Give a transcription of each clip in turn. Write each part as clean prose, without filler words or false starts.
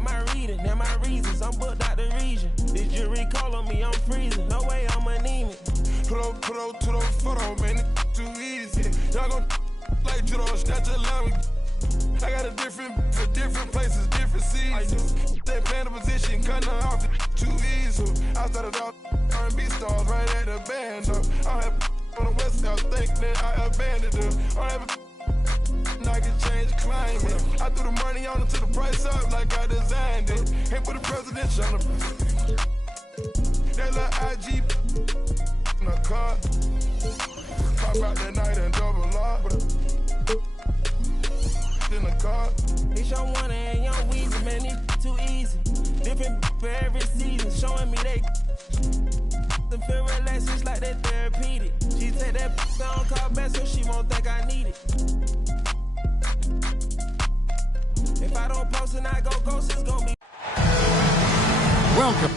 got my reading and my reasons. I'm booked out the region. This jury call on me, I'm freezing. No way I'm anemic. Put up to the photo, man. It's too easy. Y'all gon' like judo, snatch a line. I got a different for different places, different seasons. They playing the position, cutting off too easy. I started out R&B stars right at the band. I have on the West Coast, think that I abandoned them. I have I can change climate. I threw the money on it to the price up like I designed it. Ain't put the presidential on the that little IG in the car. Pop out that night and double up. In the car. It's your one and young Weezy, man, it's too easy. Different for every season, showing me they feel relaxed, it's like that therapeutic. She take that on call back so she won't think I need it. If I don't post and I go ghost, it's gonna be. Welcome.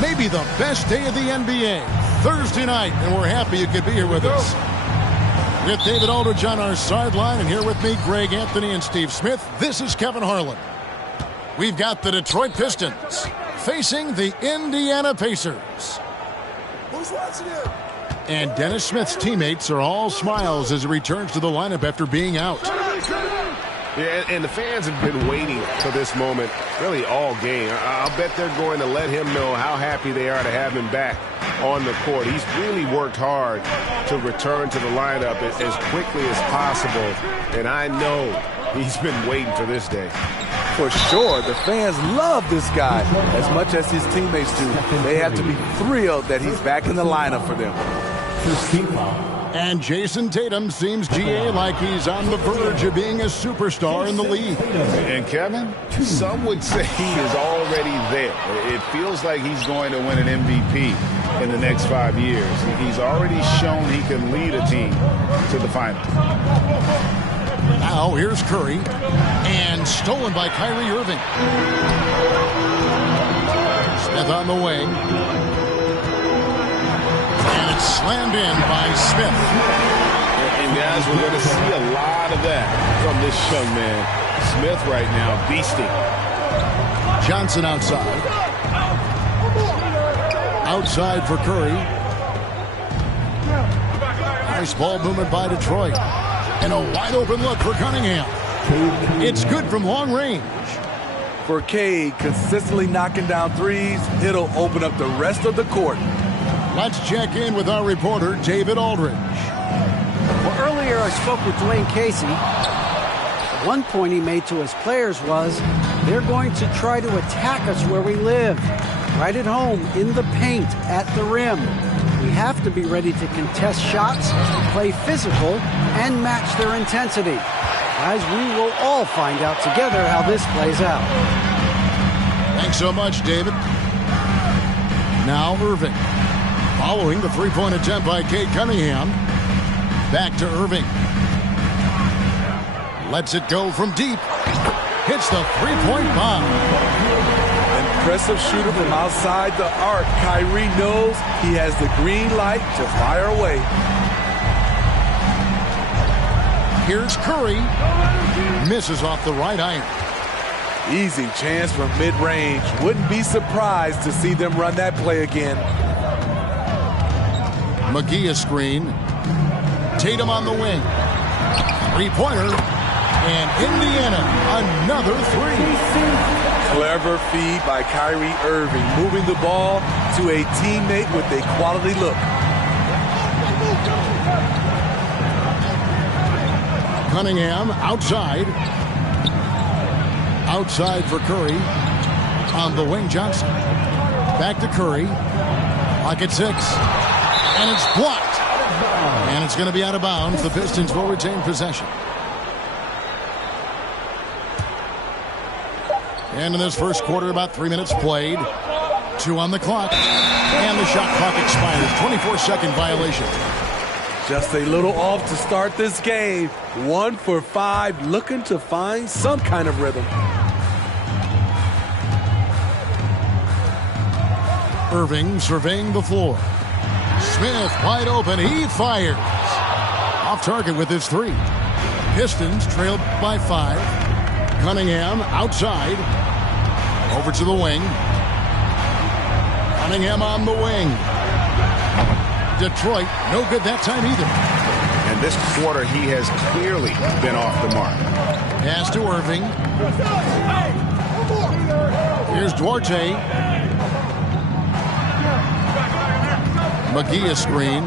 Maybe the best day of the NBA, Thursday night, and we're happy you could be here with us. With David Aldridge on our sideline, and here with me, Greg Anthony and Steve Smith, this is Kevin Harlan. We've got the Detroit Pistons facing the Indiana Pacers. Who's watching it? And Dennis Smith's teammates are all smiles as he returns to the lineup after being out. Yeah, and the fans have been waiting for this moment really all game. I'll bet they're going to let him know how happy they are to have him back on the court. He's really worked hard to return to the lineup as quickly as possible, and I know he's been waiting for this day. For sure, the fans love this guy as much as his teammates do. They have to be thrilled that he's back in the lineup for them. And Jason Tatum seems, GA, like he's on the verge of being a superstar in the league. And Kevin, some would say he is already there. It feels like he's going to win an MVP in the next 5 years. He's already shown he can lead a team to the finals. Now here's Curry, and stolen by Kyrie Irving. Smith on the wing. And it's slammed in by Smith. And guys, we're going to see a lot of that from this young man. Smith right now, beasting. Johnson outside. Outside for Curry. Nice ball movement by Detroit. And a wide open look for Cunningham. It's good from long range. For Cade, consistently knocking down threes, it'll open up the rest of the court. Let's check in with our reporter, David Aldridge. Well, earlier I spoke with Dwayne Casey. One point he made to his players was, they're going to try to attack us where we live. Right at home, in the paint, at the rim. We have to be ready to contest shots, play physical, and match their intensity. Guys, we will all find out together how this plays out. Thanks so much, David. Now Irving. Following the three-point attempt by Cade Cunningham. Back to Irving. Lets it go from deep. Hits the three-point bomb. Impressive shooter from outside the arc. Kyrie knows he has the green light to fire away. Here's Curry. Misses off the right iron. Easy chance from mid-range. Wouldn't be surprised to see them run that play again. McGee a screen. Tatum on the wing. Three-pointer. And Indiana, another three. Clever feed by Kyrie Irving, moving the ball to a teammate with a quality look. Cunningham outside. Outside for Curry. On the wing, Johnson. Back to Curry. Pocket 6. And it's blocked. And it's going to be out of bounds. The Pistons will retain possession. And in this first quarter, about 3 minutes played. 2 on the clock. And the shot clock expires. 24-second violation. Just a little off to start this game. 1 for 5, looking to find some kind of rhythm. Irving surveying the floor. Smith wide open. He fires. Off target with his 3. Pistons trailed by 5. Cunningham outside. Over to the wing. Cunningham on the wing. Detroit, no good that time either. And this quarter, he has clearly been off the mark. Pass to Irving. Here's Duarte. McGee a screen.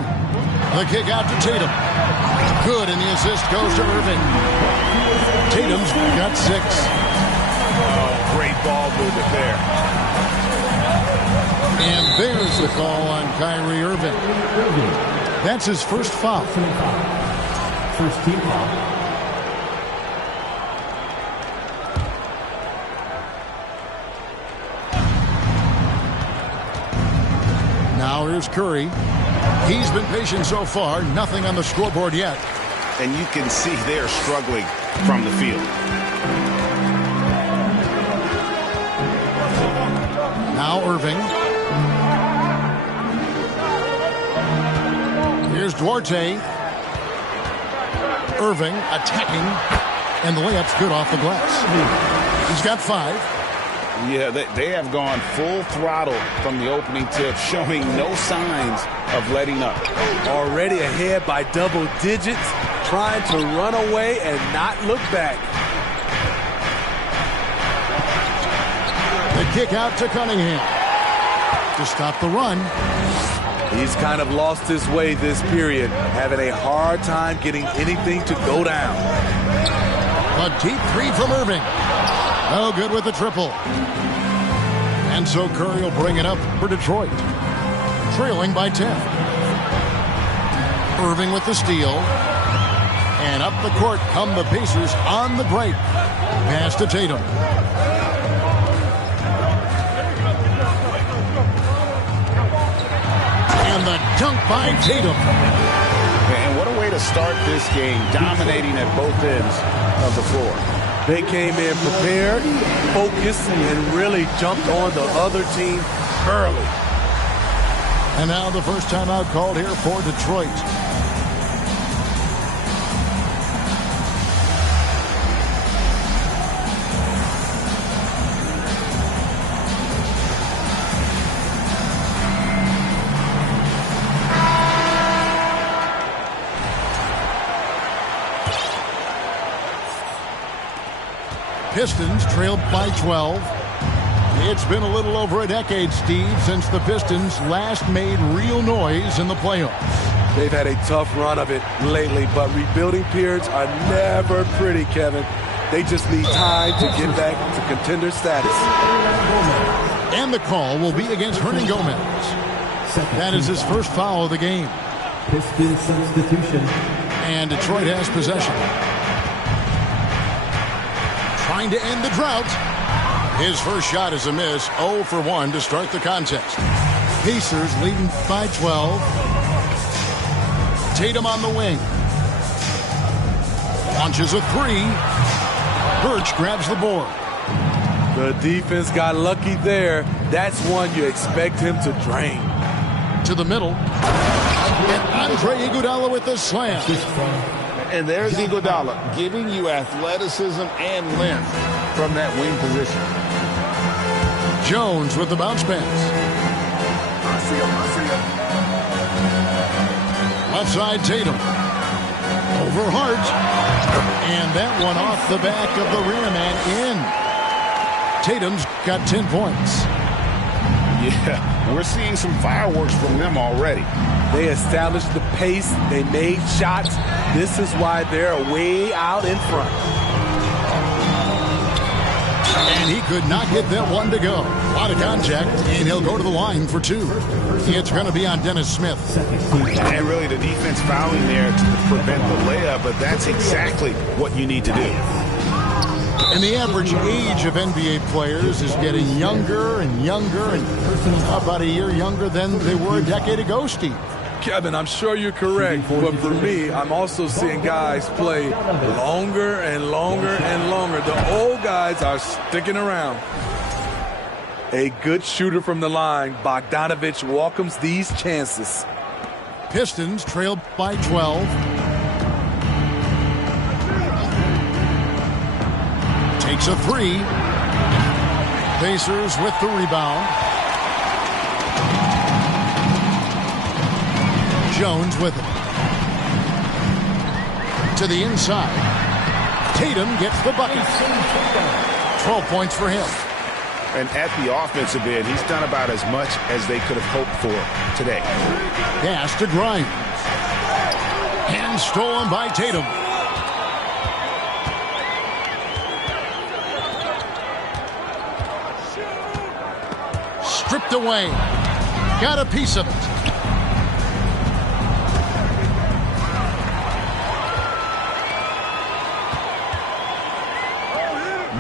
The kick out to Tatum. Good, and the assist goes to Irving. Tatum's got 6. Oh, great ball movement there. And there's the call on Kyrie Irving. That's his first foul. First team foul. Now here's Curry. He's been patient so far. Nothing on the scoreboard yet. And you can see they're struggling from the field. Now Irving. Here's Duarte. Irving attacking. And the layup's good off the glass. He's got 5. Yeah, they have gone full throttle from the opening tip, showing no signs of letting up. Already ahead by double digits, trying to run away and not look back. The kick out to Cunningham to stop the run. He's kind of lost his way this period, having a hard time getting anything to go down. A deep 3 from Irving. No good with the triple. And so Curry will bring it up for Detroit. Trailing by 10. Irving with the steal. And up the court come the Pacers on the break. Pass to Tatum. And the dunk by Tatum. And what a way to start this game, dominating at both ends of the floor. They came in prepared, focused, and really jumped on the other team early. And now the first timeout called here for Detroit. Pistons trailed by 12. It's been a little over a decade, Steve, since the Pistons last made real noise in the playoffs. They've had a tough run of it lately, but rebuilding periods are never pretty, Kevin. They just need time to get back to contender status. And the call will be against Hernan Gomez. That is his first foul of the game. Pistons substitution. And Detroit has possession. Trying to end the drought. His first shot is a miss. 0 for 1 to start the contest. Pacers leading by 12. Tatum on the wing. Launches a 3. Birch grabs the board. The defense got lucky there. That's one you expect him to drain. To the middle. And Andre Iguodala with the slam. And there's Iguodala giving you athleticism and length from that wing position. Jones with the bounce pass. Left side Tatum. Over Hart. And that one off the back of the rim and in. Tatum's got 10 points. Yeah, we're seeing some fireworks from them already. They established the pace. They made shots. This is why they're way out in front. And he could not get that one to go. A lot of contact, and he'll go to the line for 2. It's going to be on Dennis Smith. And really the defense fouling there to prevent the layup, but that's exactly what you need to do. And the average age of NBA players is getting younger and younger, and about a year younger than they were a decade ago, Steve. Kevin, I'm sure you're correct, but for me, I'm also seeing guys play longer and longer and longer. The old guys are sticking around. A good shooter from the line, Bogdanovich welcomes these chances. Pistons trail by 12. Takes a three. Pacers with the rebound. Jones with it. To the inside. Tatum gets the bucket. 12 points for him. And at the offensive end, he's done about as much as they could have hoped for today. Pass to Grimes. And stolen by Tatum. Stripped away. Got a piece of it.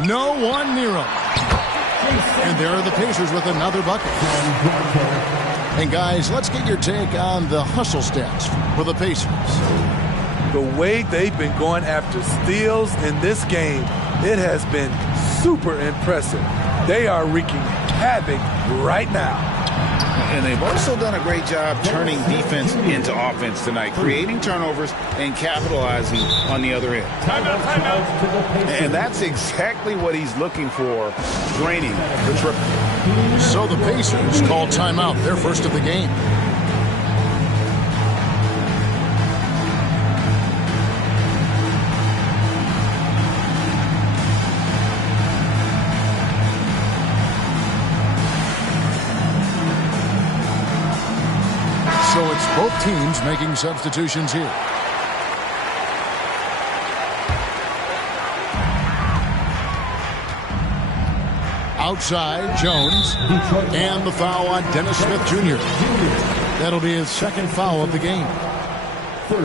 No one near him. And there are the Pacers with another bucket. And guys, let's get your take on the hustle stats for the Pacers. The way they've been going after steals in this game, it has been super impressive. They are wreaking havoc right now. And they've also done a great job turning defense into offense tonight, creating turnovers and capitalizing on the other end. And that's exactly what he's looking for, draining the triple. So the Pacers call timeout, their first of the game. So it's both teams making substitutions here. Outside, Jones. And the foul on Dennis Smith Jr. That'll be his second foul of the game.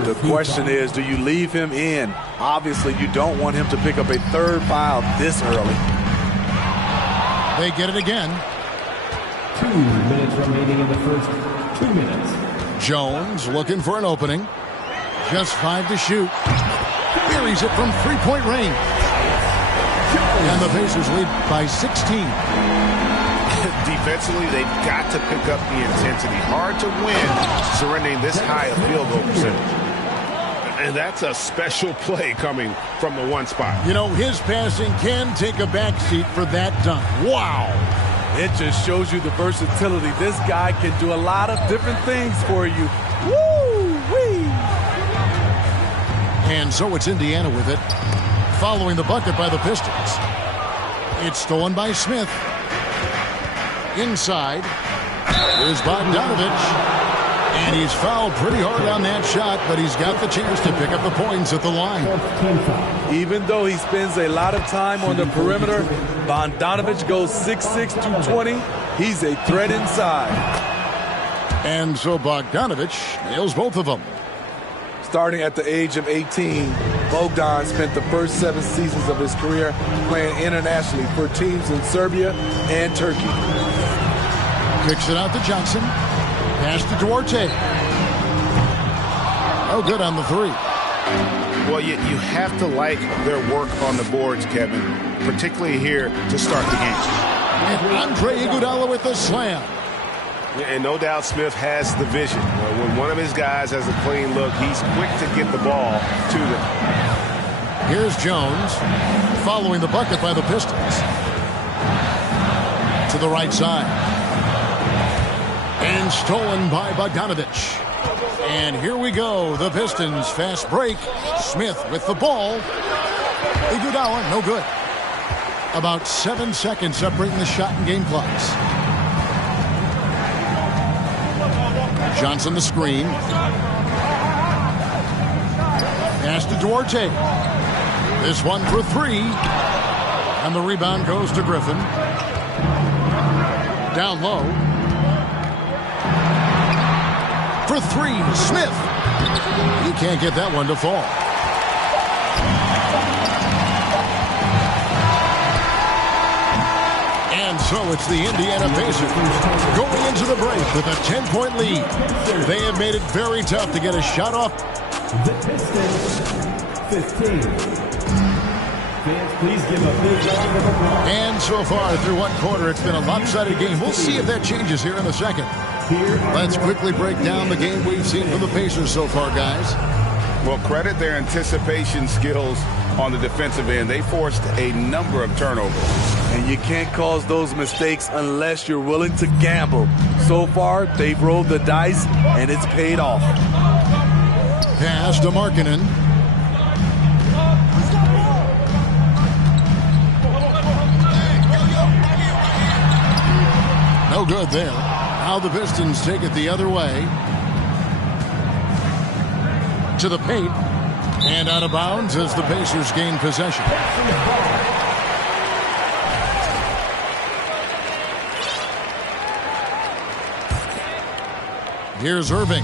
The question is, do you leave him in? Obviously, you don't want him to pick up a third foul this early. They get it again. 2 minutes remaining in the first 2 minutes. Jones looking for an opening. Just 5 to shoot. Buries it from three-point range. And the Pacers lead by 16. Defensively, they've got to pick up the intensity. Hard to win surrendering this high a field goal percentage. And that's a special play coming from the one spot. You know, his passing can take a backseat for that dunk. Wow. It just shows you the versatility. This guy can do a lot of different things for you. Woo-wee! And so it's Indiana with it, following the bucket by the Pistons. It's stolen by Smith. Inside. Here's Bogdanovich. And he's fouled pretty hard on that shot, but he's got the chance to pick up the points at the line. Even though he spends a lot of time on the perimeter, Bogdanovich goes 6'6", 220. He's a threat inside. And so Bogdanovich nails both of them. Starting at the age of 18, Bogdan spent the first 7 seasons of his career playing internationally for teams in Serbia and Turkey. Kicks it out to Johnson. Pass to Duarte. Oh, good on the three. Well, you have to like their work on the boards, Kevin, particularly here to start the game. And Andre Iguodala with the slam. And no doubt Smith has the vision. When one of his guys has a clean look, he's quick to get the ball to them. Here's Jones, following the bucket by the Pistons. To the right side. And stolen by Bogdanovich. And here we go. The Pistons fast break. Smith with the ball. Iguodala, no good. About 7 seconds separating the shot and game clocks. Johnson the screen. Pass to Duarte. This one for 3. And the rebound goes to Griffin. Down low. For 3, Smith. He can't get that one to fall. And so it's the Indiana Pacers going into the break with a 10-point lead. They have made it very tough to get a shot off. The Pistons, 15. Fans, please give a big round of applause. And so far through one quarter, it's been a lopsided game. We'll see if that changes here in the second. Let's quickly break down the game we've seen from the Pacers so far, guys. Well, credit their anticipation skills on the defensive end. They forced a number of turnovers. And you can't cause those mistakes unless you're willing to gamble. So far, they've rolled the dice, and it's paid off. Pass to Markkanen. No good there. Now the Pistons take it the other way. To the paint. And out of bounds as the Pacers gain possession. Here's Irving.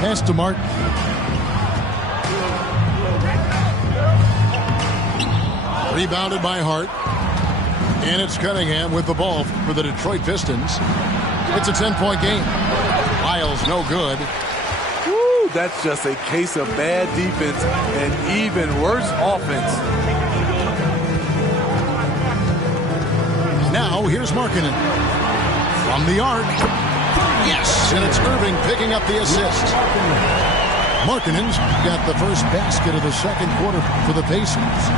Pass to Martin. Rebounded by Hart. And it's Cunningham with the ball for the Detroit Pistons. It's a 10-point game. Lyles no good. Woo, that's just a case of bad defense and even worse offense. Now here's Markkanen. From the arc. Yes, and it's Irving picking up the assist. Markkanen's got the first basket of the second quarter for the Pacers.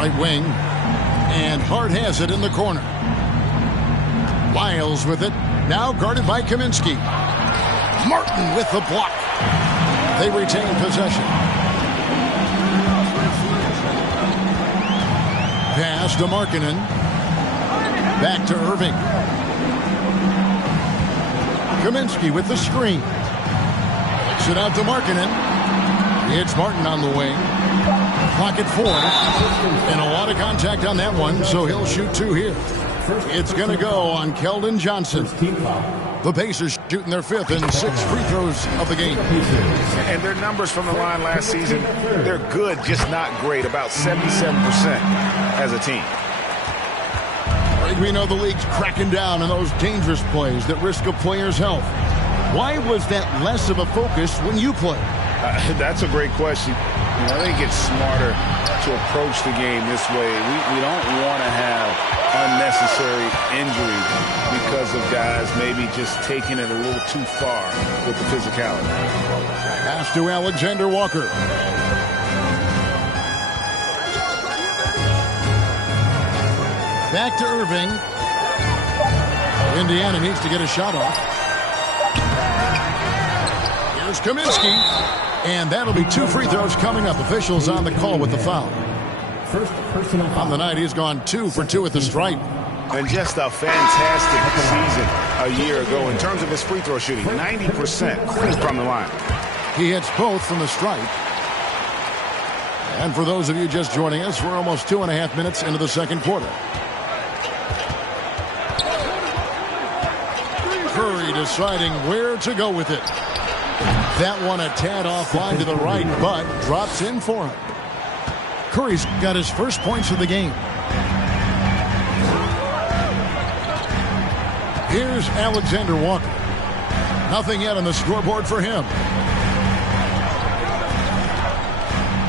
Right wing, and Hart has it in the corner. Lyles with it, now guarded by Kaminsky. Martin with the block. They retain possession. Pass to Markkanen. Back to Irving. Kaminsky with the screen. Kicks it out to Markkanen. It's Martin on the wing. Clock at 4. And a lot of contact on that one, so he'll shoot 2 here. It's going to go on Keldon Johnson. The Pacers shooting their 5th and 6th free throws of the game. And their numbers from the line last season, they're good, just not great. About 77% as a team. We know the league's cracking down on those dangerous plays that risk a player's health. Why was that less of a focus when you play? That's a great question. I think it's smarter to approach the game this way. We don't want to have unnecessary injuries because of guys maybe just taking it a little too far with the physicality. Pass to Alexander Walker. Back to Irving. Indiana needs to get a shot off. Here's Kaminsky. And that'll be 2 free throws coming up. Officials on the call with the foul. First personal foul. On the night, he's gone 2 for 2 at the stripe. And just a fantastic season a year ago in terms of his free throw shooting. 90% from the line. He hits both from the stripe. And for those of you just joining us, we're almost 2.5 minutes into the second quarter. Curry deciding where to go with it. That one a tad offline to the right, but drops in for him. Curry's got his first points of the game. Here's Alexander Walker. Nothing yet on the scoreboard for him.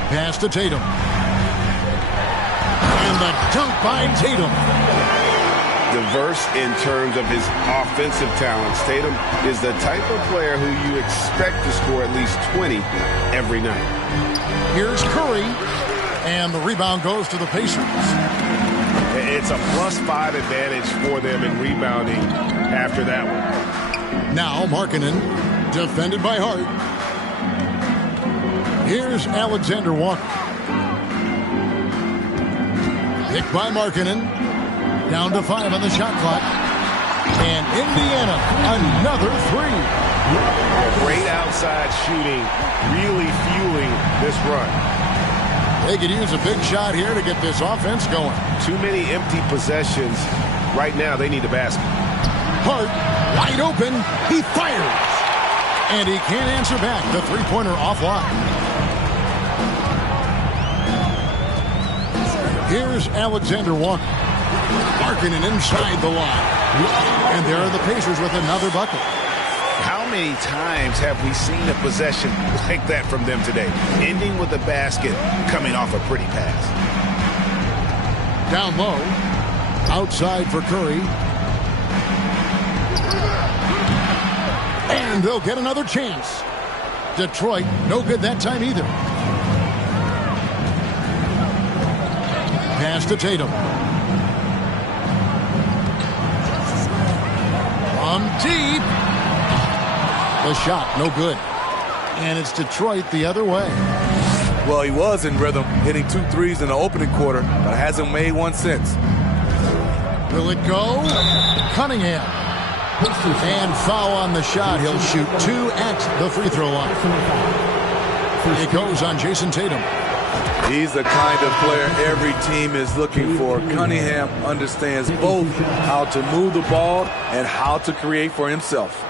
Pass to Tatum. And the dunk by Tatum. Diverse in terms of his offensive talents. Tatum is the type of player who you expect to score at least 20 every night. Here's Curry, and the rebound goes to the Pacers. It's a +5 advantage for them in rebounding after that one. Now Markkanen, defended by Hart. Here's Alexander Walker. Picked by Markkanen. Down to 5 on the shot clock. And Indiana, another 3. Great outside shooting, really fueling this run. They could use a big shot here to get this offense going. Too many empty possessions. Right now, they need a basket. Hart, wide open. He fires. And he can't answer back. The three-pointer offline. Here's Alexander Walker. Markkanen inside the line. And there are the Pacers with another bucket. How many times have we seen a possession like that from them today? Ending with a basket, coming off a pretty pass. Down low. Outside for Curry. And they'll get another chance. Detroit, no good that time either. Pass to Tatum. From deep. The shot, no good. And it's Detroit the other way. Well, he was in rhythm, hitting 2 threes in the opening quarter, but hasn't made one since. Will it go? Cunningham. And foul on the shot. He'll shoot 2 at the free throw line. It goes on Jason Tatum. He's the kind of player every team is looking for. Cunningham understands both how to move the ball and how to create for himself.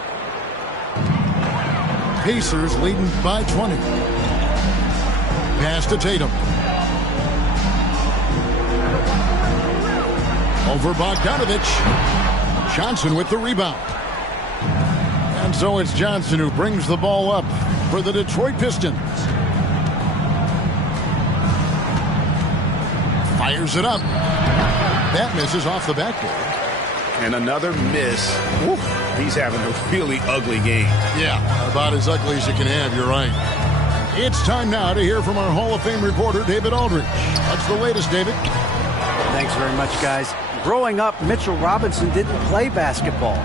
Pacers leading by 20. Pass to Tatum. Over Bogdanovich. Johnson with the rebound. And so it's Johnson who brings the ball up for the Detroit Pistons. Fires it up. That misses off the backboard. And another miss. Woo. He's having a really ugly game. Yeah, about as ugly as you can have, you're right. It's time now to hear from our Hall of Fame reporter, David Aldridge. What's the latest, David? Thanks very much, guys. Growing up, Mitchell Robinson didn't play basketball,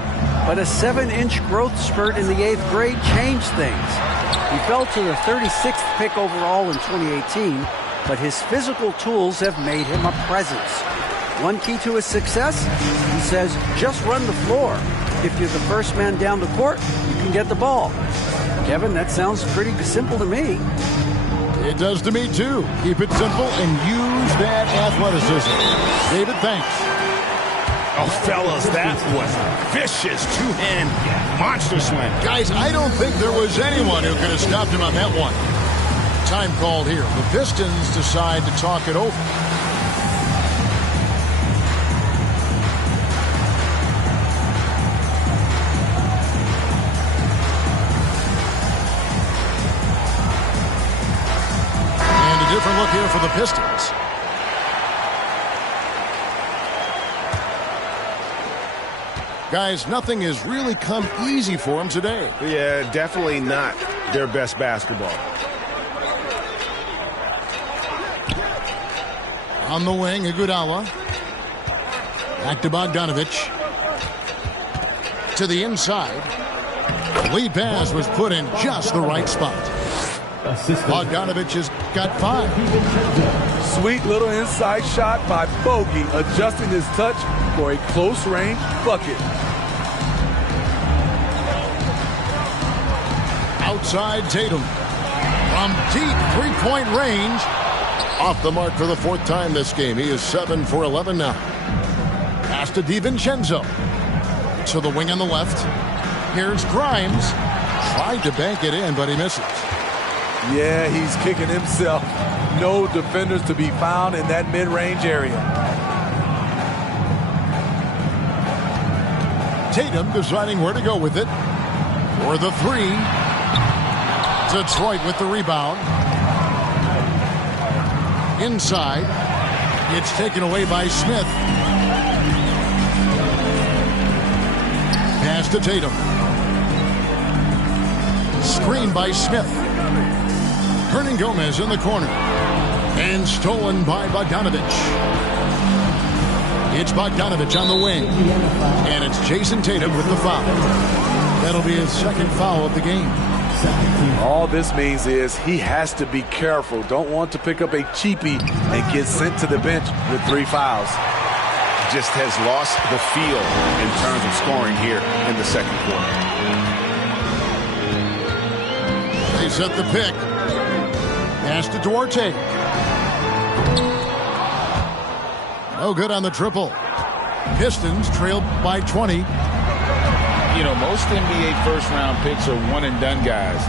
but a 7-inch growth spurt in the 8th grade changed things. He fell to the 36th pick overall in 2018, but his physical tools have made him a presence. One key to his success, he says, just run the floor. If you're the first man down the court, you can get the ball. Kevin, that sounds pretty simple to me. It does to me, too. Keep it simple and use that athleticism. David, thanks. Oh, fellas, that was a vicious two-hand monster slam. Guys, I don't think there was anyone who could have stopped him on that one. Time called here. The Pistons decide to talk it over. Different look here for the Pistons. Guys, nothing has really come easy for them today. Yeah, definitely not their best basketball. On the wing, Iguodala. Back to Bogdanovich. To the inside. Lead pass was put in just the right spot. Bogdanovich has got 5. Sweet little inside shot by Bogey, adjusting his touch for a close-range bucket. Outside Tatum. From deep three-point range. Off the mark for the 4th time this game. He is 7 for 11 now. Pass to DiVincenzo. To the wing on the left. Here's Grimes. Tried to bank it in, but he misses. Yeah, he's kicking himself. No defenders to be found in that mid-range area. Tatum deciding where to go with it. For the 3. Detroit with the rebound. Inside. It's taken away by Smith. Pass to Tatum. Screen by Smith. Hernangomez in the corner. And stolen by Bogdanovich. It's Bogdanovich on the wing. And it's Jason Tatum with the foul. That'll be his 2nd foul of the game. All this means is he has to be careful. Don't want to pick up a cheapie and get sent to the bench with 3 fouls. Just has lost the feel in terms of scoring here in the 2nd quarter. They set the pick. Pass to Duarte. No good on the triple. Pistons trailed by 20. You know, most NBA first-round picks are one-and-done guys.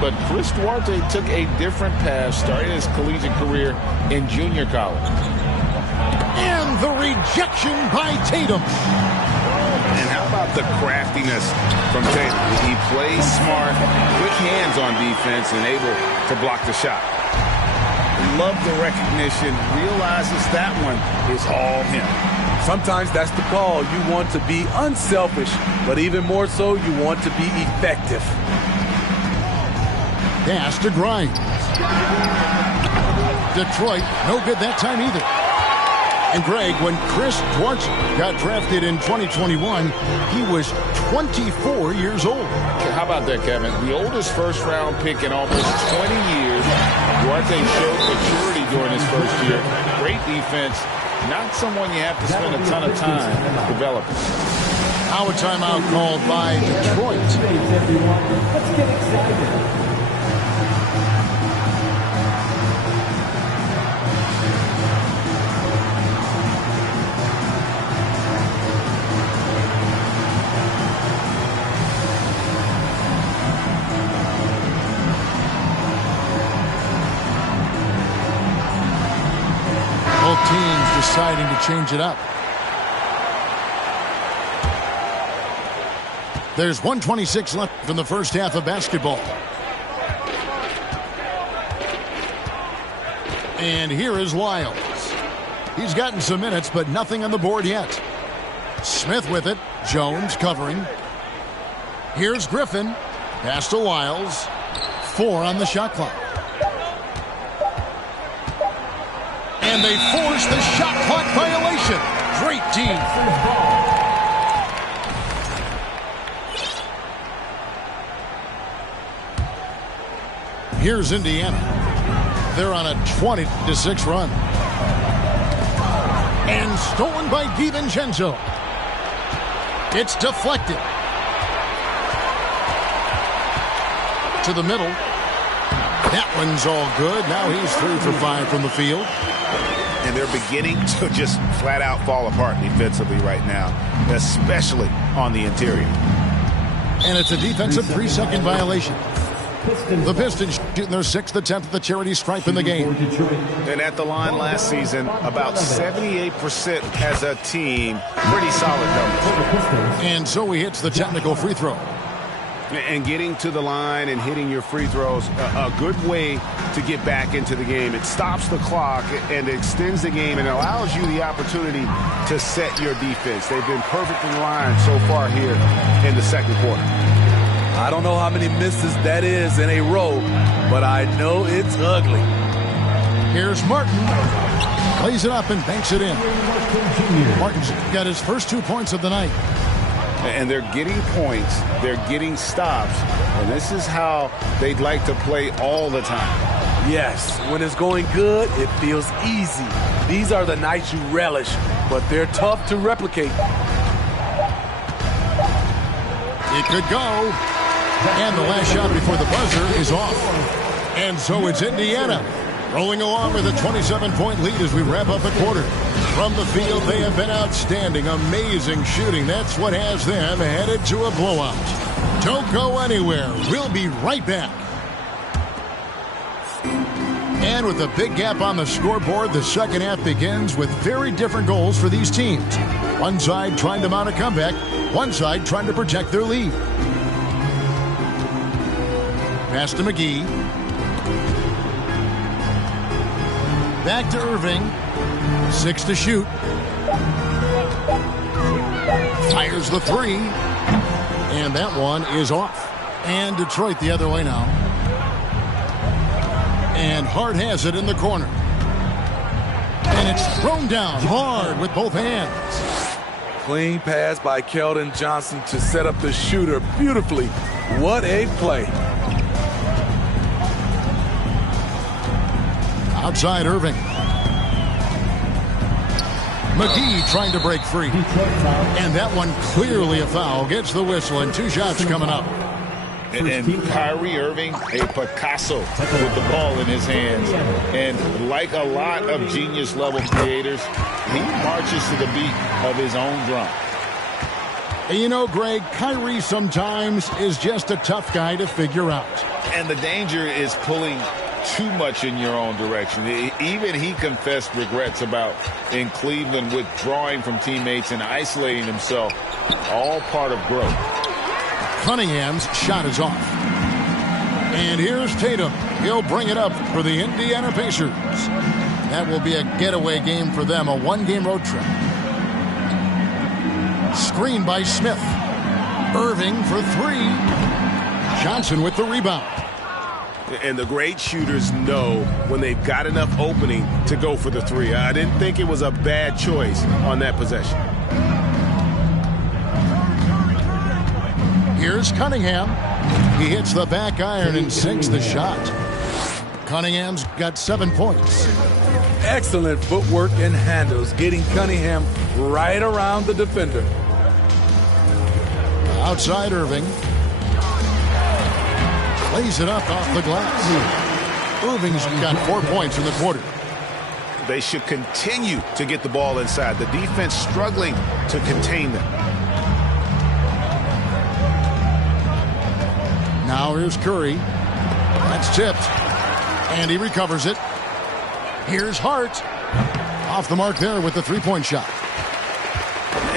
But Chris Duarte took a different path, started his collegiate career in junior college. And the rejection by Tatum. And how about the craftiness from Tatum? He plays smart, quick hands on defense, and able to block the shot. Love the recognition, realizes that one is all him. Sometimes that's the call. You want to be unselfish, but even more so, you want to be effective. Pass to Grimes. Detroit, no good that time either. And Greg, when Chris Duarte got drafted in 2021, he was 24 years old. How about that, Kevin? The oldest first-round pick in almost 20 years. Duarte showed maturity during his first year. Great defense. Not someone you have to spend a ton of time developing. Now a timeout called by Detroit. Let's get excited. Both teams deciding to change it up. There's 1:26 left in the first half of basketball. And here is Lyles. He's gotten some minutes, but nothing on the board yet. Smith with it. Jones covering. Here's Griffin. Pass to Lyles. 4 on the shot clock. And they force the shot clock violation. Great team. Here's Indiana. They're on a 20-6 run. And stolen by DiVincenzo. It's deflected. To the middle. That one's all good. Now he's 3 for 5 from the field. And they're beginning to just flat out fall apart defensively right now, especially on the interior. And it's a defensive 3-second violation. The Pistons shooting their 6th attempt at the charity stripe in the game. And at the line last season, about 78% as a team. Pretty solid numbers. And so he hits the technical free throw. And getting to the line and hitting your free throws, a good way to get back into the game. It stops the clock and extends the game and allows you the opportunity to set your defense. They've been perfectly lined so far here in the second quarter. I don't know how many misses that is in a row, but I know it's ugly. Here's Martin. Plays it up and banks it in. Martin's got his first 2 points of the night. And they're getting points, they're getting stops, and this is how they'd like to play all the time. Yes, when it's going good, it feels easy. These are the nights you relish, but they're tough to replicate. It could go. And the last shot before the buzzer is off. And so it's Indiana rolling along with a 27-point lead as we wrap up a quarter. From the field, they have been outstanding. Amazing shooting. That's what has them headed to a blowout. Don't go anywhere. We'll be right back. And with a big gap on the scoreboard, the second half begins with very different goals for these teams. One side trying to mount a comeback, one side trying to protect their lead. Pass to McGee. Back to Irving. 6 to shoot. Fires the 3. And that one is off. And Detroit the other way now. And Hart has it in the corner. And it's thrown down hard with both hands. Clean pass by Keldon Johnson to set up the shooter beautifully. What a play. Outside Irving. McGee trying to break free. And that one clearly a foul. Gets the whistle and 2 shots coming up. And Kyrie Irving, a Picasso with the ball in his hands. And like a lot of genius level creators, he marches to the beat of his own drum. And you know, Greg, Kyrie sometimes is just a tough guy to figure out. And the danger is pulling too much in your own direction. Even he confessed regrets about in Cleveland withdrawing from teammates and isolating himself. All part of growth. Cunningham's shot is off. And here's Tatum. He'll bring it up for the Indiana Pacers. That will be a getaway game for them, a one-game road trip. Screen by Smith. Irving for three. Johnson with the rebound. And the great shooters know when they've got enough opening to go for the three. I didn't think it was a bad choice on that possession. Here's Cunningham. He hits the back iron and sinks the shot. Cunningham's got 7 points. Excellent footwork and handles, getting Cunningham right around the defender. Outside Irving. Lays it up off the glass. Irving's got 4 points in the quarter. They should continue to get the ball inside. The defense struggling to contain them. Now here's Curry. That's tipped. And he recovers it. Here's Hart. Off the mark there with the three-point shot.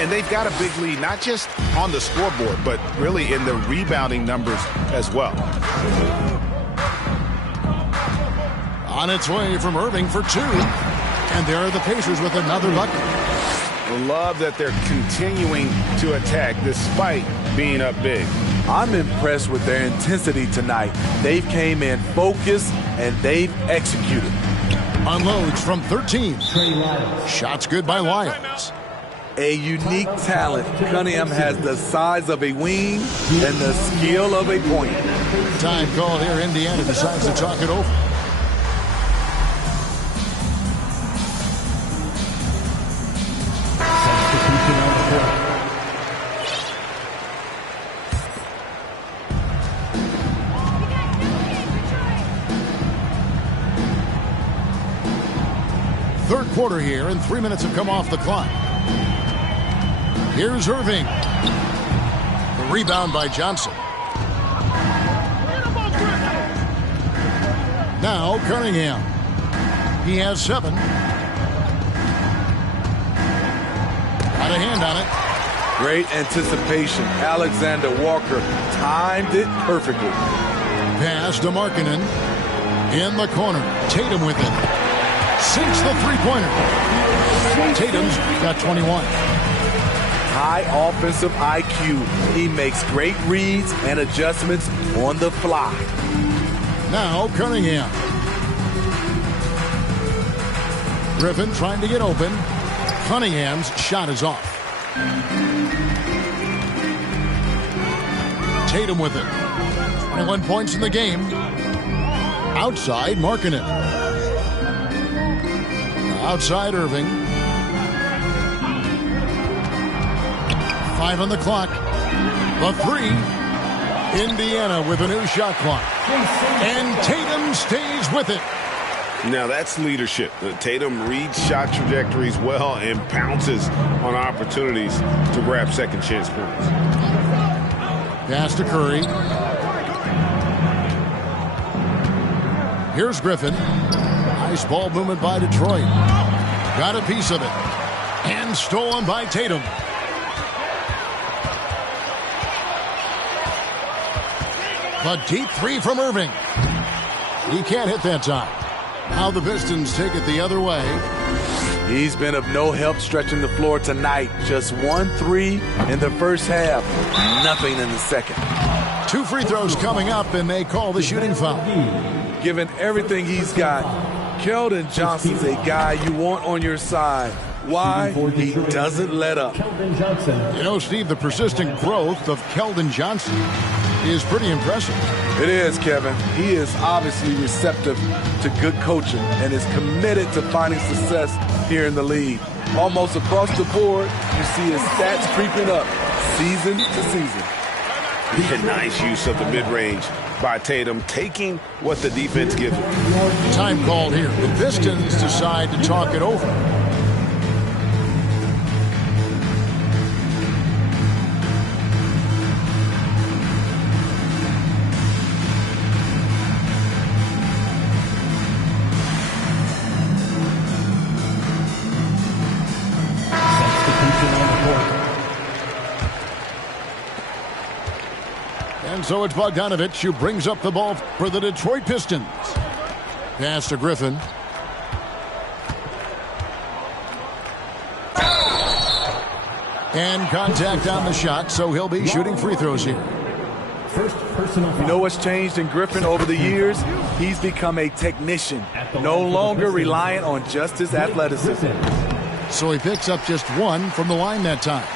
And they've got a big lead, not just on the scoreboard, but really in the rebounding numbers as well. On its way from Irving for two. And there are the Pacers with another bucket. Love that they're continuing to attack despite being up big. I'm impressed with their intensity tonight. They've came in focused and they've executed. Unloads from 13. Shots good by Lyles. A unique talent. Cunningham has the size of a wing and the skill of a point. Time call here. Indiana decides to talk it over. Third quarter here, and 3 minutes have come off the clock. Here's Irving. The rebound by Johnson. Now Cunningham. He has 7. Got a hand on it. Great anticipation. Alexander Walker timed it perfectly. Pass to Markkanen. In the corner. Tatum with it. Sinks the three-pointer. Tatum's got 21. High offensive IQ. He makes great reads and adjustments on the fly. Now Cunningham. Griffin trying to get open. Cunningham's shot is off. Tatum with it. 21 points in the game. Outside Markkanen. Outside Irving. 5 on the clock. The three. Indiana with a new shot clock. And Tatum stays with it. Now that's leadership. Tatum reads shot trajectories well and pounces on opportunities to grab second chance points. Pass to Curry. Here's Griffin. Nice ball movement by Detroit. Got a piece of it. And stolen by Tatum. The deep three from Irving. He can't hit that time. Now the Pistons take it the other way. He's been of no help stretching the floor tonight. Just 1 3 in the first half. Nothing in the second. 2 free throws coming up, and they call the shooting foul. Given everything he's got, Keldon Johnson's a guy you want on your side. Why? He doesn't let up. You know, Steve, the persistent growth of Keldon Johnson is pretty impressive. It is, Kevin. He is obviously receptive to good coaching and is committed to finding success here in the league. Almost across the board, you see his stats creeping up season to season. A nice use of the mid-range by Tatum, taking what the defense gives him. Time called here. The Pistons decide to talk it over. So it's Bogdanovich who brings up the ball for the Detroit Pistons. Pass to Griffin. And contact on the shot, so he'll be shooting free throws here. First personal foul. You know what's changed in Griffin over the years? He's become a technician, no longer reliant on just his athleticism. So he picks up just 1 from the line that time.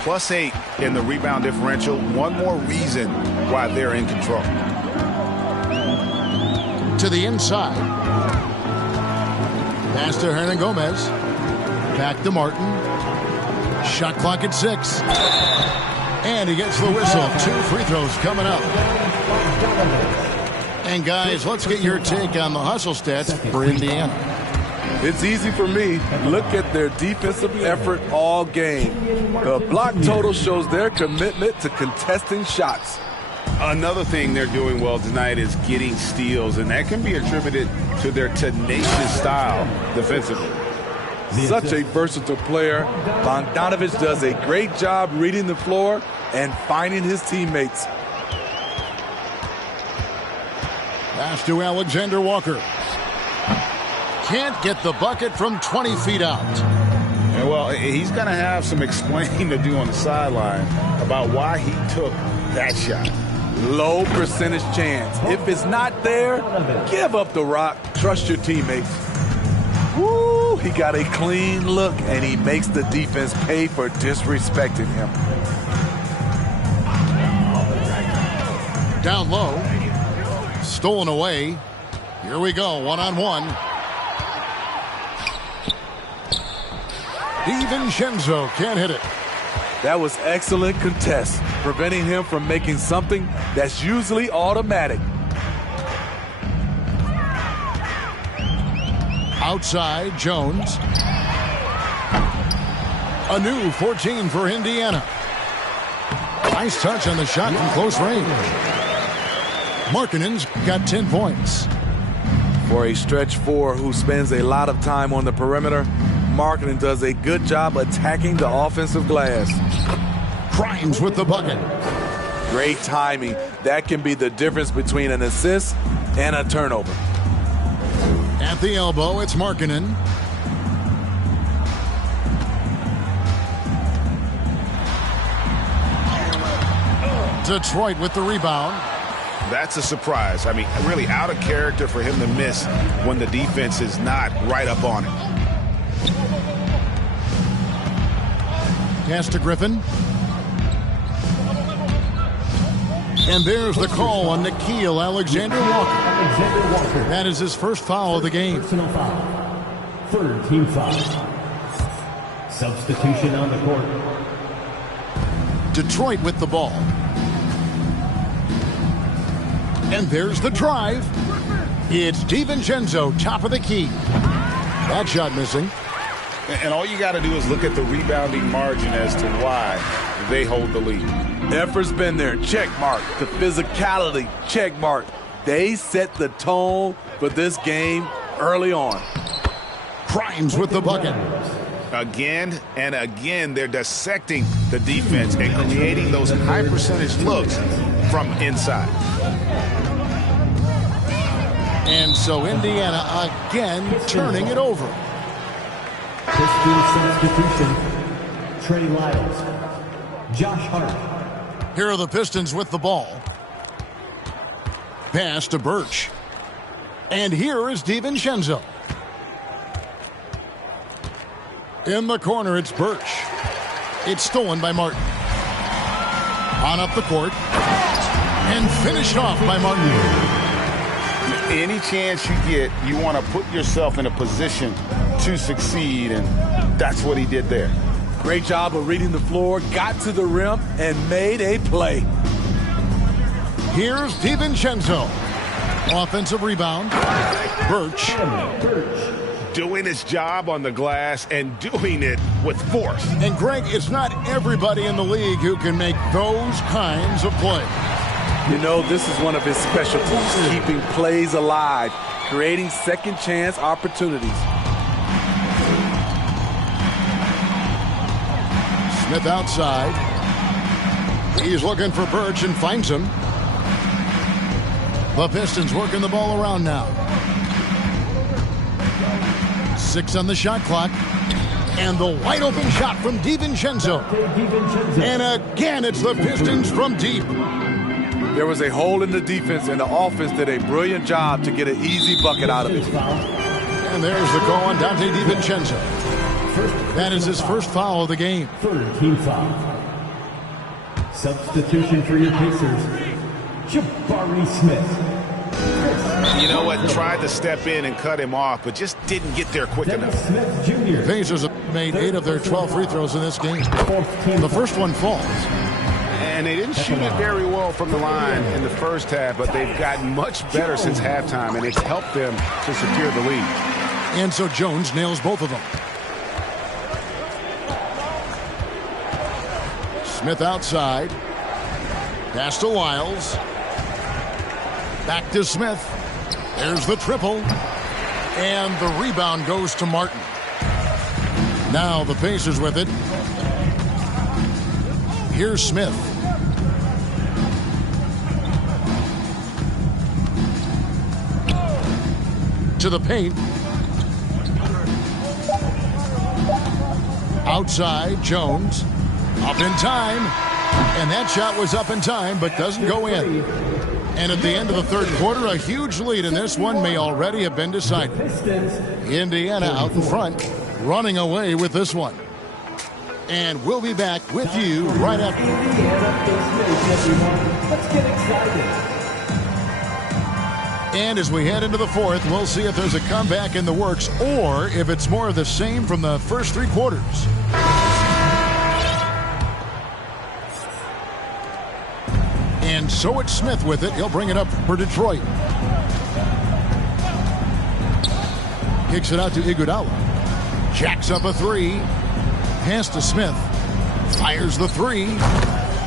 +8 in the rebound differential. One more reason why they're in control. To the inside. Pass to Hernan Gomez. Back to Martin. Shot clock at 6. And he gets the whistle. 2 free throws coming up. And guys, let's get your take on the hustle stats for Indiana. It's easy for me. Look at their defensive effort all game. The block total shows their commitment to contesting shots. Another thing they're doing well tonight is getting steals, and that can be attributed to their tenacious style defensively. Such a versatile player. Bogdanovich does a great job reading the floor and finding his teammates. Pass to Alexander Walker. Can't get the bucket from 20 feet out. And well, he's going to have some explaining to do on the sideline about why he took that shot. Low percentage chance. If it's not there, give up the rock. Trust your teammates. Woo, he got a clean look, and he makes the defense pay for disrespecting him. Down low. Stolen away. Here we go, one-on-one. DiVincenzo can't hit it. That was excellent contest, preventing him from making something that's usually automatic. Outside, Jones. A new 14 for Indiana. Nice touch on the shot from close range. Markkanen's got 10 points. For a stretch 4 who spends a lot of time on the perimeter, Markkanen does a good job attacking the offensive glass. Grimes with the bucket. Great timing. That can be the difference between an assist and a turnover. At the elbow, it's Markkanen. Detroit with the rebound. That's a surprise. I mean, really out of character for him to miss when the defense is not right up on him. Pass to Griffin. And there's the call on Nickeil Alexander-Walker. That is his first foul of the game. Personal foul. Third team foul. Substitution on the court. Detroit with the ball. And there's the drive. It's DiVincenzo, top of the key. That shot missing. And all you got to do is look at the rebounding margin as to why they hold the lead. Effort's been there, check mark. The physicality, check mark. They set the tone for this game early on. Grimes with the bucket. Again and again, they're dissecting the defense and creating those high percentage looks from inside. And so Indiana again turning it over. Pistons substitution. Trey Lyles. Josh Hart. Here are the Pistons with the ball. Pass to Birch. And here is DiVincenzo. In the corner, it's Birch. It's stolen by Martin. On up the court. And finished off by Martin. Any chance you get, you want to put yourself in a position to succeed, and that's what he did there. Great job of reading the floor, got to the rim, and made a play. Here's DiVincenzo. Offensive rebound. Birch. Doing his job on the glass and doing it with force. And Greg, it's not everybody in the league who can make those kinds of plays. You know, this is one of his specialties, keeping plays alive, creating second chance opportunities. Smith outside. He's looking for Birch and finds him. The Pistons working the ball around now. 6 on the shot clock. And the wide open shot from DiVincenzo. And again, it's the Pistons from deep. There was a hole in the defense, and the offense did a brilliant job to get an easy bucket out of it. And there's the call on Dante DiVincenzo. That is his first foul of the game. Third team foul. Substitution for your Pacers, Jabari Smith. You know what? Tried to step in and cut him off, but just didn't get there quick enough. Smith Jr. Pacers have made 8 of their 12 free throws in this game. The first one falls. And they didn't shoot it very well from the line in the first half, but they've gotten much better since halftime, and it's helped them to secure the lead. And so Jones nails both of them. Smith outside. Pass to Wiles. Back to Smith. There's the triple. And the rebound goes to Martin. Now the Pacers with it. Here's Smith. To the paint. Outside, Jones. Up in time. And that shot was up in time, but doesn't go in. And at the end of the third quarter, a huge lead in this one may already have been decided. Indiana out in front, running away with this one. And we'll be back with you right after. Let's get excited. And as we head into the fourth, we'll see if there's a comeback in the works or if it's more of the same from the first 3 quarters. And so it's Smith with it. He'll bring it up for Detroit. Kicks it out to Iguodala. Jacks up a 3. Pass to Smith. Fires the 3.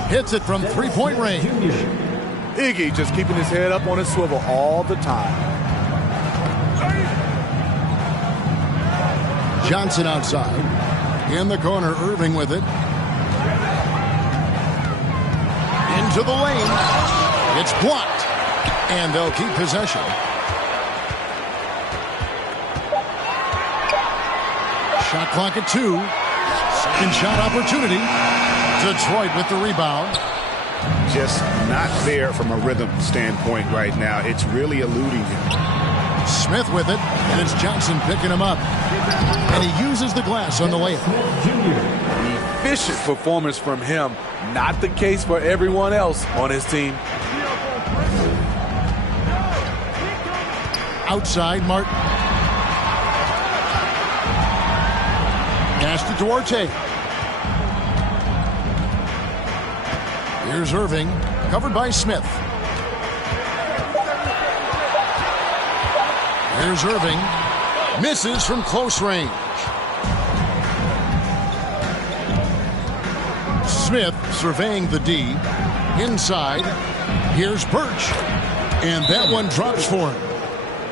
Hits it from 3-point range. Iggy just keeping his head up on his swivel all the time. Johnson outside. In the corner, Irving with it. Into the lane. It's blocked. And they'll keep possession. Shot clock at 2. Second shot opportunity. Detroit with the rebound. Just not there from a rhythm standpoint right now. It's really eluding him. Smith with it, and it's Johnson picking him up. And he uses the glass on the layup. Efficient performance from him. Not the case for everyone else on his team. Outside, Martin. Pass to Duarte. Here's Irving, covered by Smith. Here's Irving. Misses from close range. Smith surveying the D. Inside. Here's Birch. And that one drops for him.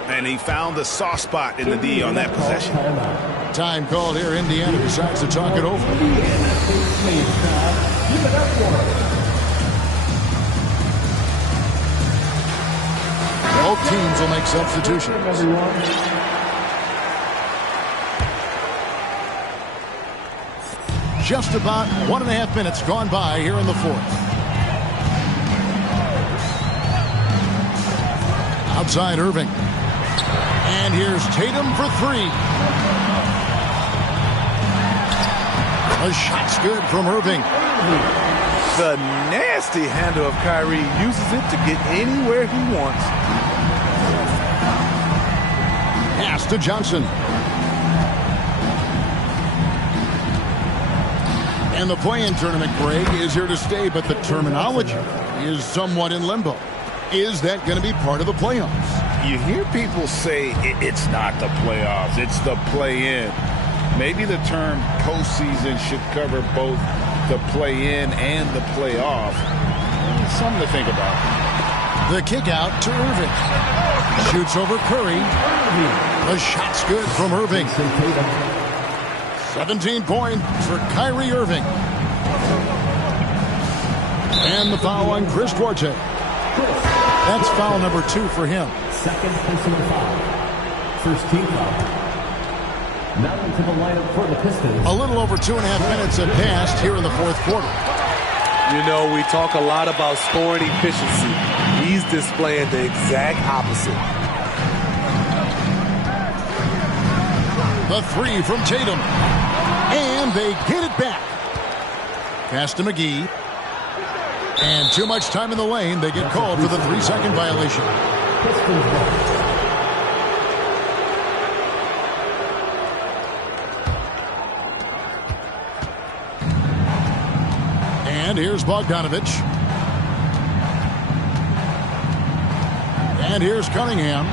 And he found the soft spot in the D on that possession. Time called here. Indiana decides to talk it over. Both teams will make substitutions. Just about 1.5 minutes gone by here in the fourth. Outside Irving. And here's Tatum for 3. A shot's good from Irving. The nasty handle of Kyrie uses it to get anywhere he wants. Pass to Johnson. And the play-in tournament, Greg, is here to stay, but the terminology is somewhat in limbo. Is that going to be part of the playoffs? You hear people say it's not the playoffs, it's the play-in. Maybe the term postseason should cover both the play-in and the playoff. Something to think about. The kick out to Irving. Shoots over Curry. The shot's good from Irving. 17 points for Kyrie Irving. And the foul on Chris Duarte. That's foul number 2 for him. Second personal foul. First team foul. Now into the lineup for the Pistons. A little over 2.5 minutes have passed here in the fourth quarter. You know, we talk a lot about scoring efficiency. He's displaying the exact opposite. The 3 from Tatum. And they get it back. Pass to McGee. And too much time in the lane. They get called for the 3-second violation. And here's Bogdanovich. And here's Cunningham.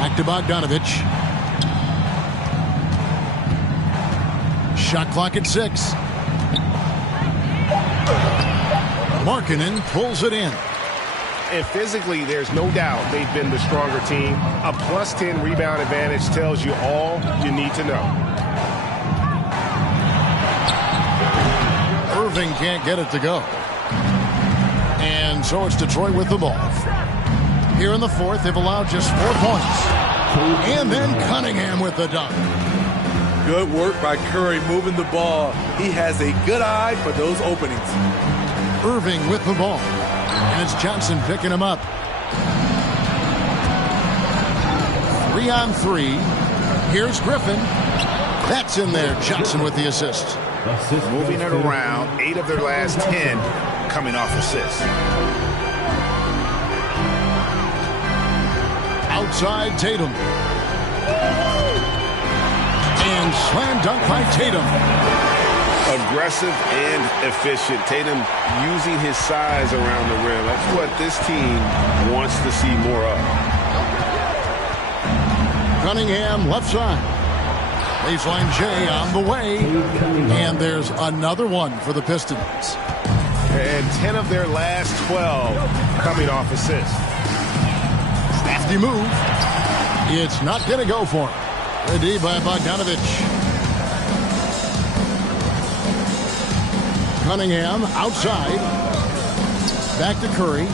Back to Bogdanovich. Shot clock at 6. Markkanen pulls it in. And physically, there's no doubt they've been the stronger team. A plus 10 rebound advantage tells you all you need to know. Irving can't get it to go. And so it's Detroit with the ball. Here in the fourth, they've allowed just 4 points. And then Cunningham with the dunk. Good work by Curry moving the ball. He has a good eye for those openings. Irving with the ball. And it's Johnson picking him up. 3-on-3. Here's Griffin. That's in there. Johnson with the assist. Moving it around. 8 of their last 10 coming off assists. Outside Tatum. And slam dunk by Tatum. Aggressive and efficient. Tatum using his size around the rim. That's what this team wants to see more of. Cunningham left side. Baseline J on the way. And there's another one for the Pistons. And 10 of their last 12 coming off assists. Crafty move. It's not going to go for him. The D by Bogdanovich. Cunningham outside. Back to Curry.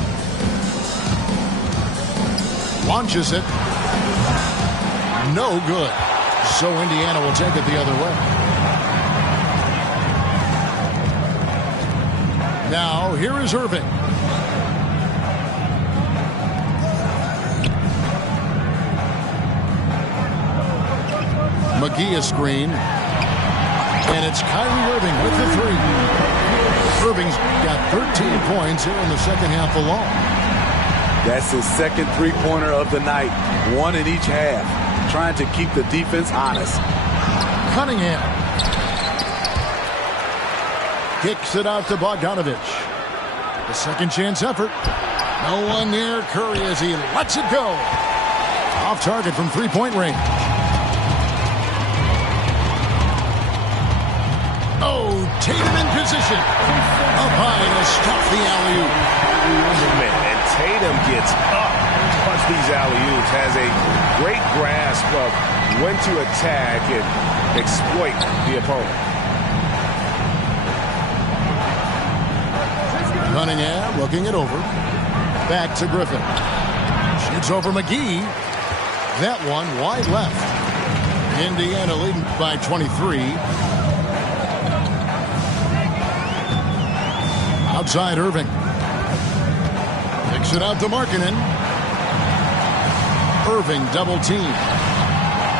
Launches it. No good. So Indiana will take it the other way. Now here is Irving. McGee a screen. And it's Kyrie Irving with the 3. Irving's got 13 points here in the second half alone. That's his second three-pointer of the night. 1 in each half. Trying to keep the defense honest. Cunningham. Kicks it out to Bogdanovich. The second chance effort. No one near Curry as he lets it go. Off target from three-point range. Oh, Tatum in position. Up high to stop the alley-oop. And Tatum gets up once these alley-oops. Has a great grasp of when to attack and exploit the opponent. Cunningham looking it over. Back to Griffin. Shoots over McGee. That one wide left. Indiana leading by 23. Outside Irving. Kicks it out to Markkanen. Irving double team.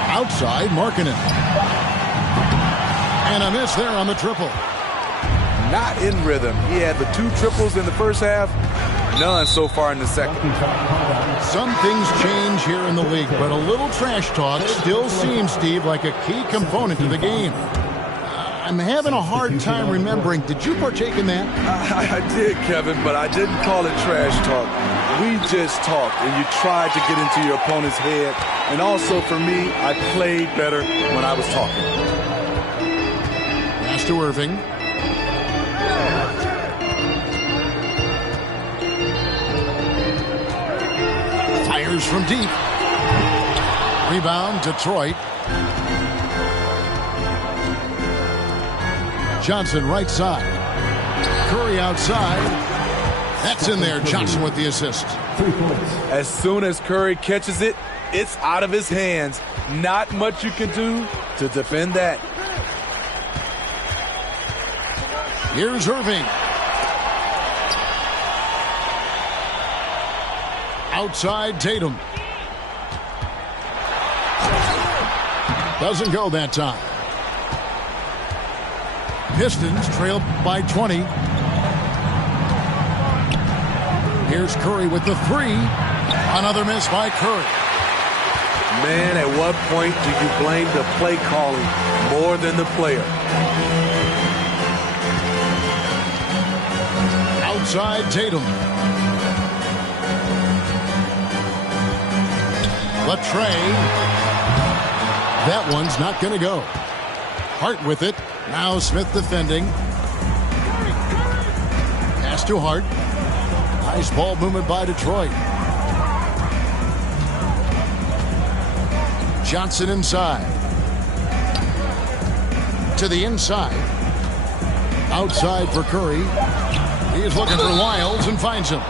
Outside Markkanen. And a miss there on the triple. Not in rhythm. He had the 2 triples in the first half. None so far in the second. Some things change here in the league, but a little trash talk still seems, Steve, like a key component to the game. I'm having a hard time remembering. Did you partake in that? I did, Kevin, but I didn't call it trash talk. We just talked, and you tried to get into your opponent's head. And also, for me, I played better when I was talking. Pass to Irving. Fires from deep. Rebound, Detroit. Johnson right side. Curry outside. That's in there. Johnson with the assist. 3 points. As soon as Curry catches it, it's out of his hands. Not much you can do to defend that. Here's Irving. Outside Tatum. Doesn't go that time. Pistons trail by 20. Here's Curry with the 3. Another miss by Curry. Man, at what point do you blame the play calling more than the player? Outside Tatum. Latrey. That one's not going to go. Hart with it. Now Smith defending. Pass to Hart. Nice ball movement by Detroit. Johnson inside. To the inside. Outside for Curry. He's looking for Wiles and finds him.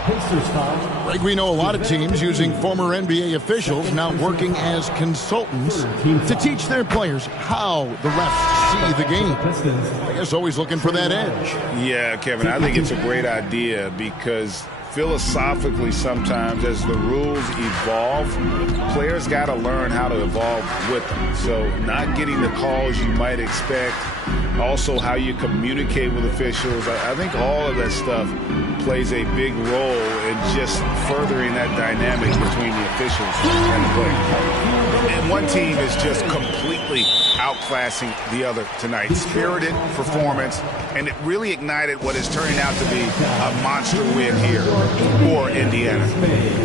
Greg, we know a lot of teams using former NBA officials now working as consultants to teach their players how the refs see the game. I guess always looking for that edge. Yeah, Kevin, I think it's a great idea because philosophically sometimes as the rules evolve, players got to learn how to evolve with them. So not getting the calls you might expect, also how you communicate with officials. I think all of that stuff plays a big role in just furthering that dynamic between the officials and the players. And one team is just completely outclassing the other tonight. Spirited performance, and it really ignited what is turning out to be a monster win here for Indiana.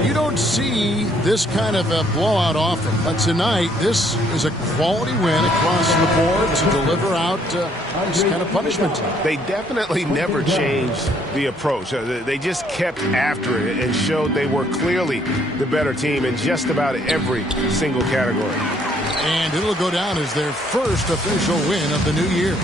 You don't see this kind of a blowout often, but tonight this is a quality win across the board to deliver out this kind of punishment. They definitely never changed the approach. They just kept after it and showed they were clearly the better team in just about every single category. And it'll go down as their first official win of the new year.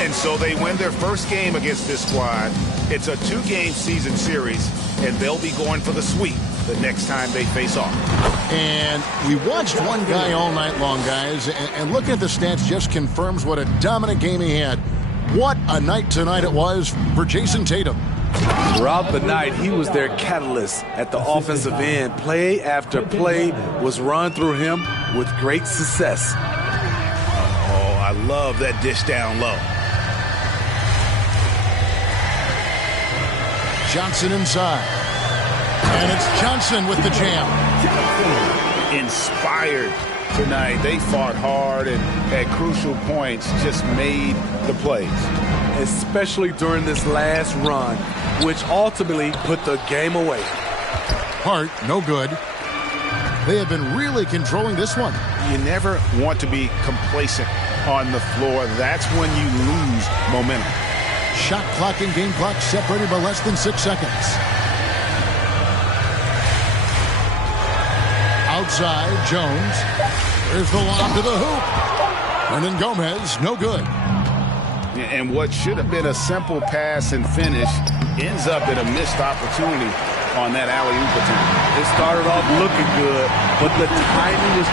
And so they win their first game against this squad. It's a 2-game season series, and they'll be going for the sweep the next time they face off. And we watched one guy all night long, guys, and looking at the stats just confirms what a dominant game he had. What a night tonight it was for Jason Tatum. Throughout the night, he was their catalyst at the offensive end. Play after play was run through him with great success. Oh, I love that dish down low. Johnson inside. And it's Johnson with the jam. Inspired tonight. They fought hard and at crucial points just made the plays. Especially during this last run, which ultimately put the game away. Hart, no good. They have been really controlling this one. You never want to be complacent on the floor. That's when you lose momentum. Shot clock and game clock separated by less than 6 seconds. Outside, Jones. There's the lob to the hoop. And then Gomez, no good. And what should have been a simple pass and finish ends up in a missed opportunity on that alley-oop attempt. It started off looking good, but the timing was